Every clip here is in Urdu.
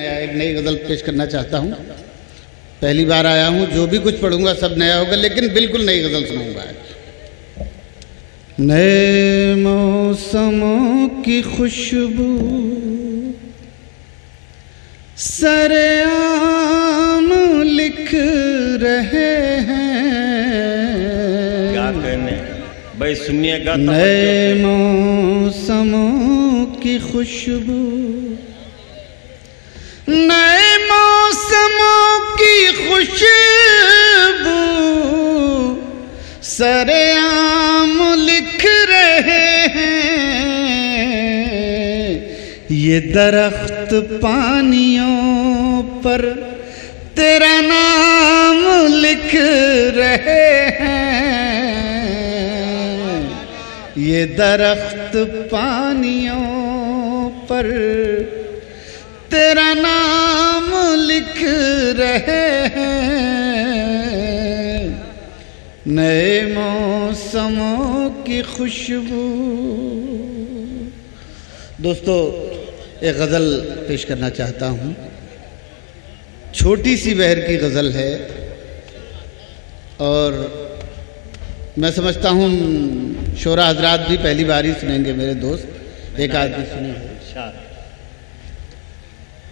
ایک نئی غزل پیش کرنا چاہتا ہوں. پہلی بار آیا ہوں، جو بھی کچھ پڑھوں گا سب نیا ہوگا، لیکن بالکل نئی غزل سناؤں گا. نئے موسموں کی خوشبو سرعام لکھ رہے ہیں. کیا کہنے بھائی سنیے گا. نئے موسموں کی خوشبو، نئے موسموں کی خوشبو سرعام لکھ رہے ہیں. یہ درخت پانیوں پر تیرا نام لکھ رہے ہیں. یہ درخت پانیوں پر تیرا نام لکھ رہے ہیں. نئے موسموں کی خوشبو. دوستو، ایک غزل پیش کرنا چاہتا ہوں. چھوٹی سی بہر کی غزل ہے اور میں سمجھتا ہوں شعراء حضرات بھی پہلی بار ہی سنیں گے. میرے دوست ایک آدمی سنیں گے.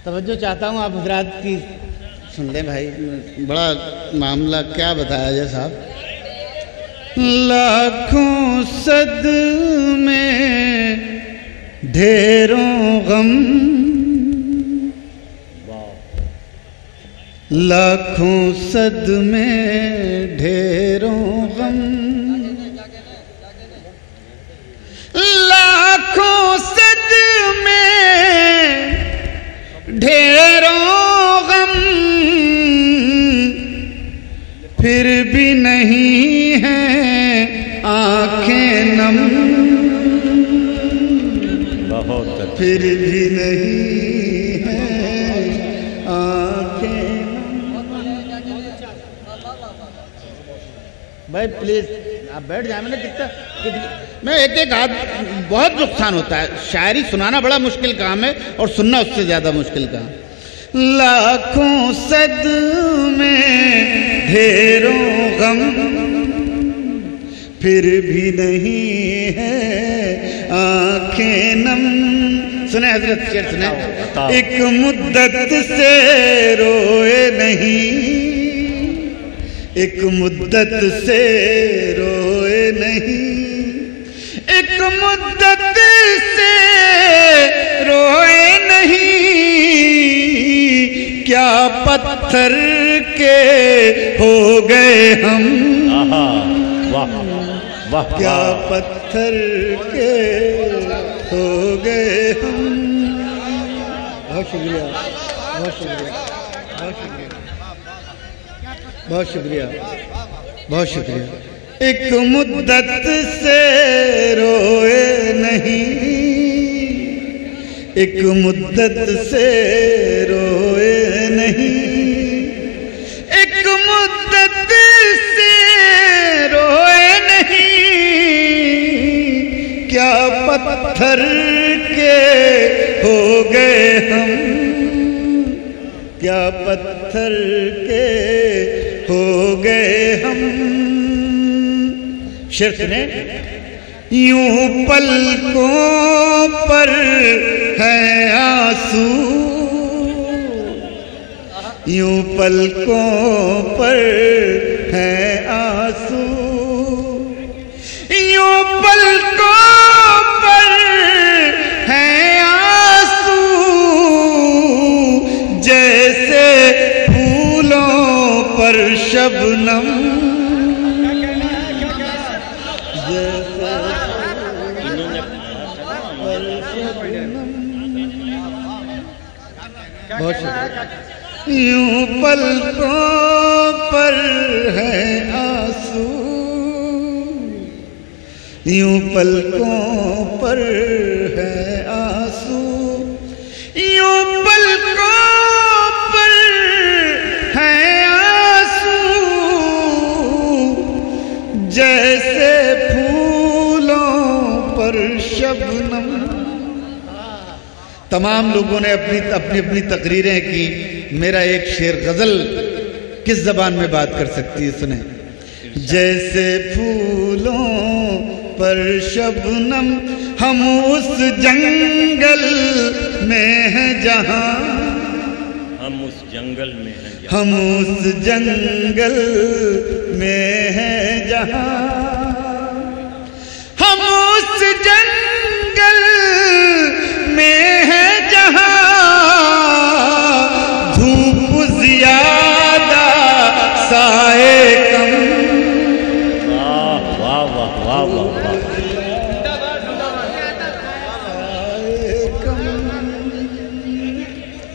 توجہ چاہتا ہوں آپ حضرات کی سن لیں بھائی. بڑا معاملہ کیا بتایا جائے صاحب. لاکھوں صدمے ڈھیروں غم، لاکھوں صدمے ڈھیروں غم، لاکھوں صدمے ڈھیروں غم، پھر بھی نہیں ہیں آنکھیں نم. پھر بھی نہیں ہیں آنکھیں نم. بھائی پلیز آپ بیٹھ جائیں. میں نے کتنا میں ایک آدھ بہت نقصان ہوتا ہے. شاعری سنانا بڑا مشکل کام ہے اور سننا اس سے زیادہ مشکل کام. لاکھوں صدمے ڈھیروں غم، پھر بھی نہیں ہے آنکھیں نم. سنیں حضرت شعر سنیں. ایک مدت سے روئے نہیں، ایک مدت سے روئے نہیں، ایک مدت سے روئے نہیں. کیا پتھر کے ہو گئے ہم، کیا پتھر کے ہو گئے ہم. بہت شکریہ، بہت شکریہ، بہت شکریہ، بہت شکریہ، بہت شکریہ. ایک مدت سے روئے نہیں، ایک مدت سے روئے نہیں، ایک مدت سے روئے نہیں. کیا پتھر کے ہو گئے ہم، کیا پتھر کے ہو گئے ہم. شعر سنیں. یوں پلکوں پر ہے آنسو، یوں پلکوں پر ہے آنسو، یوں پلکوں پر ہے آنسو، جیسے پھولوں پر شبنم. یوں پلکوں پر ہے آنسو، یوں پلکوں پر ہے آنسو، یوں پلکوں پر ہے آنسو، جیسے پھولوں پر شبنم. تمام لوگوں نے اپنی تقریریں کی. میرا ایک شعر غزل کس زبان میں بات کر سکتی ہے؟ سنیں. جیسے پھولوں پر شبنم ہم اس جنگل میں ہیں جہاں، ہم اس جنگل میں ہیں جہاں، ہم اس جنگل میں ہیں جہاں، ہم اس جنگل میں ہیں جہاں، دھوپ زیادہ سائے کم. واہ واہ واہ واہ واہ واہ.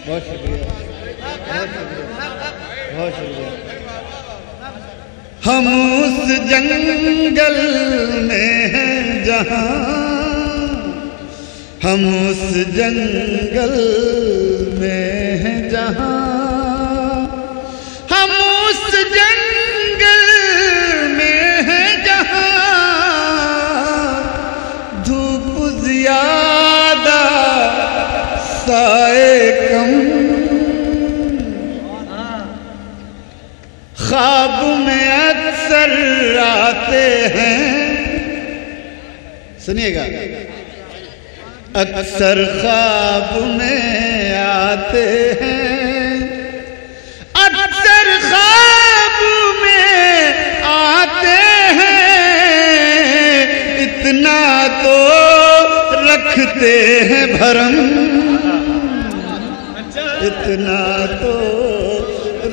بہت شکریہ، بہت شکریہ. ہم اس جنگل میں ہیں جہاں، ہم اس جنگل میں ہیں جہاں، ہم اس جنگل میں ہیں جہاں، دھوپ زیادہ سائے کم. خواب میں اکثر آتے ہیں، سنیے گا، اکثر خواب میں آتے ہیں، اکثر خواب میں آتے ہیں، اتنا تو رکھتے ہیں بھرم، اتنا تو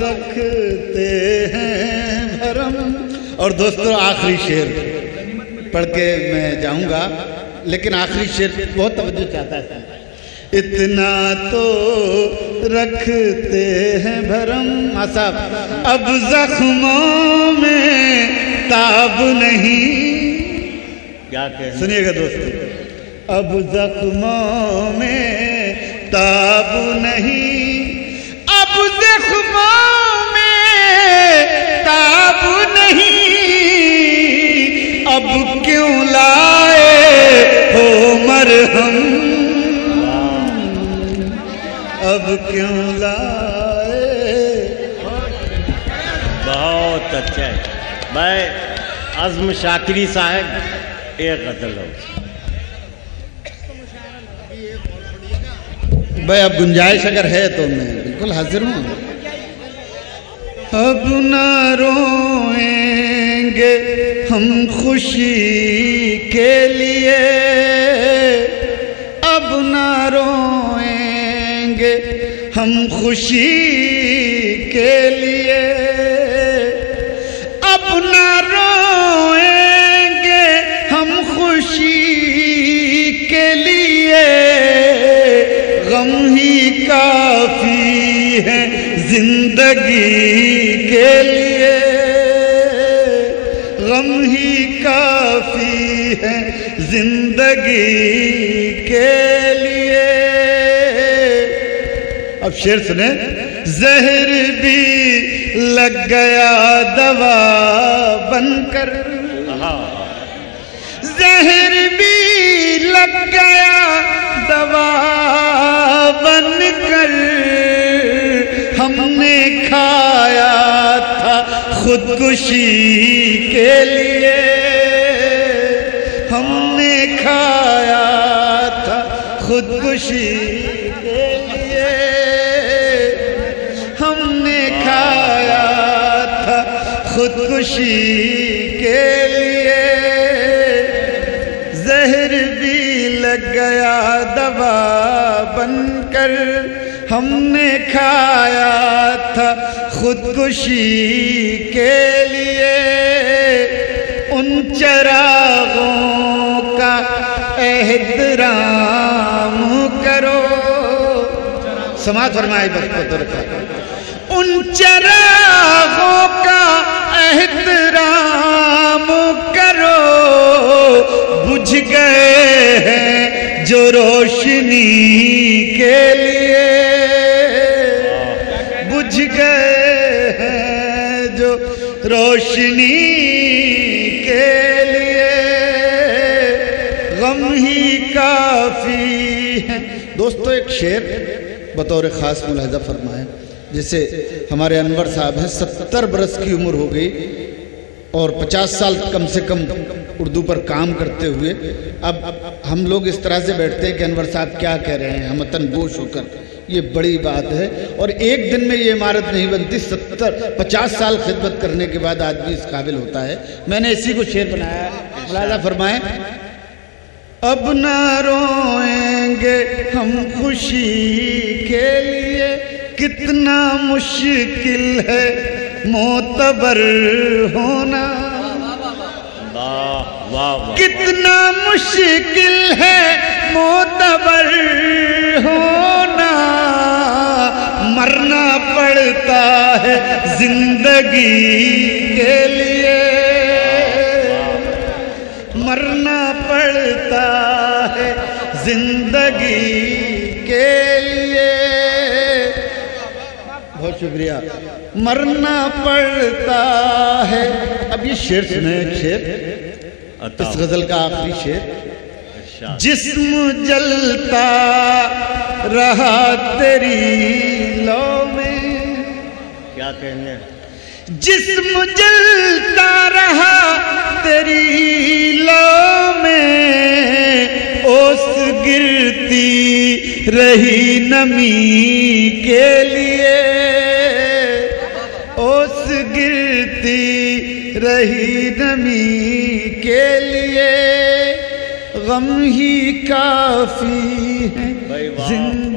رکھتے ہیں بھرم. اور دوستو آخری شعر پڑھ کے میں جاؤں گا، لیکن آخری شعر بہت توجہ چاہتا ہے. اتنا تو رکھتے ہیں بھرم. ہاں صاحب. اب زخموں میں تاب نہیں، کیا کہنا؟ سنیے گا دوستو. اب زخموں میں تاب نہیں، اب زخموں میں تاب نہیں، اب کیوں لائے ہو مرہم، اب کیوں لائے. بہت اچھا ہے بھائی. عزم شاکری صاحب ایک غزل ہو. بھائی اب گنجائش اگر ہے تو میں بالکل حاضر ہوں. اب نہ روئیں گے ہم خوشی کے لیے، اب نہ روئیں گے ہم خوشی کے لیے، اب نہ روئیں گے ہم خوشی کے لیے، غم ہی کافی ہے زندگی کے لیے، غم ہی کافی ہے زندگی کے لیے. اب شعر سنیں. زہر بھی لگ گیا دوا بن کر، زہر بھی لگ گیا دوا بن کر، ہم نے کھایا تھا خودکشی کے لیے، ہم نے کھایا تھا خودکشی کے لیے، ہم نے کھایا تھا خودکشی کے لیے. زہر بھی لگ گیا دوا بن کر، ہم نے کھایا تھا خودکشی کے لیے. ان چراغوں کا احترام کرو، سماعت فرمائے بس کو درکا. ان چراغوں کا احترام کرو، بجھ گئے ہیں جو روشنی کے لیے، بجھ گئے ہیں جو روشنی کے لیے، غم ہی کافی ہے. دوستو ایک شعر بطور خاص ملاحظہ فرمائیں. جیسے ہمارے انور صاحب ہیں، 70 برس کی عمر ہو گئی اور 50 سال کم سے کم اردو پر کام کرتے ہوئے اب ہم لوگ اس طرح سے بیٹھتے ہیں کہ انور صاحب کیا کہہ رہے ہیں، ہم وطن گوش ہو کر. یہ بڑی بات ہے اور ایک دن میں یہ عمارت نہیں بنتی، 50 سال خدمت کرنے کے بعد آدمی اس قابل ہوتا ہے. میں نے اسی کو شعر بنایا ہے، ملاحظہ فرمائیں. اب نہ روئیں گے ہم خوشی کے لیے، کتنا مشکل ہے معتبر ہونا، کتنا مشکل ہے معتبر ہونا، مرنا پڑتا ہے زندگی کے لیے، مرنا پڑتا ہے زندگی کے لیے. بہت شکریہ. مرنا پڑتا ہے. اب یہ شعر سنیں، ایک شعر، اس غزل کا آخری شعر. جسم جلتا رہا تیری لو میں، کیا کہنے، جسم جلتا رہا تیری لو میں، اوس گرتی رہی نمی کے لیے، اوس گرتی رہی نمی کے لیے، غم ہی کافی ہے زندگی